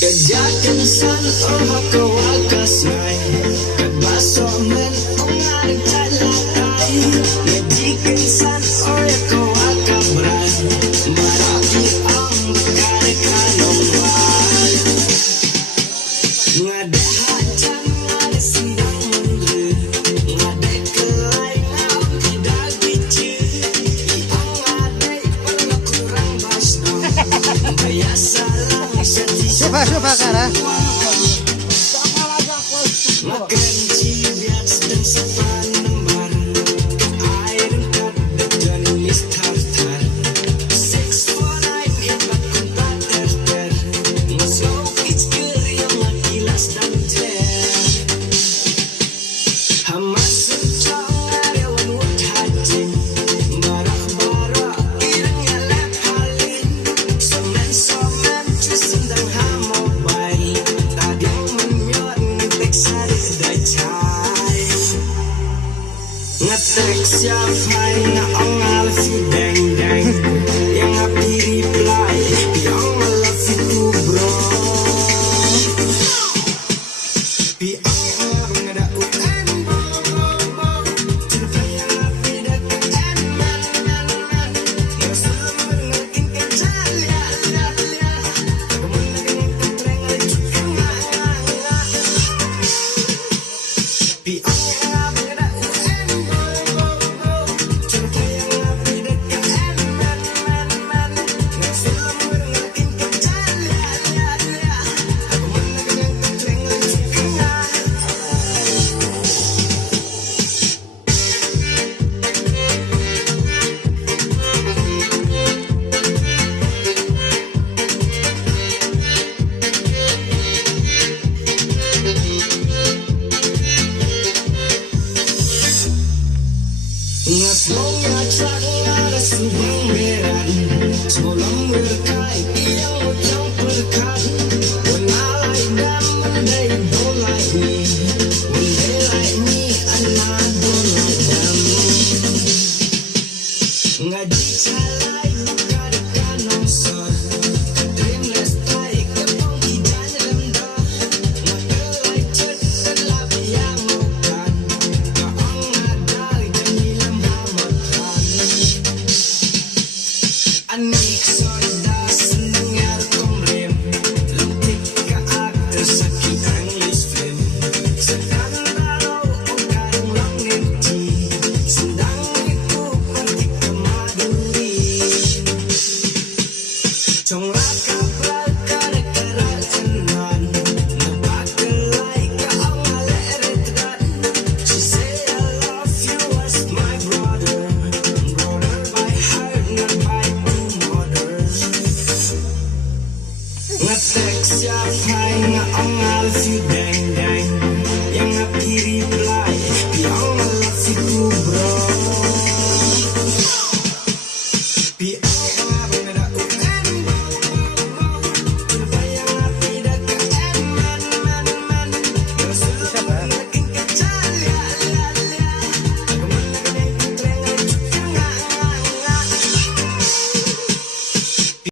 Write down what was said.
Kerjakan san oh kawagasay Kabaso men ang arintalakai Najikan san oh kawagabray Marami ang magkarikanong Nga dahajan nga nasindang mandre Nga dekelay nga ang kidagwitsi Ang aday parang kurang basno Bayasa lang sa Coba cara. Makan cibiats dan sepan lembar Air kat dan lis tartar 649 hebat kuntat ter Ngoslow pitsker yang makilas dan ter Hamas sencang arewan wut haji Barak-barak irang ngalap halin Somen-somen cisendang hamobay Tagyang menyon nagtek sari dacay Ngetek siapay na ang alfide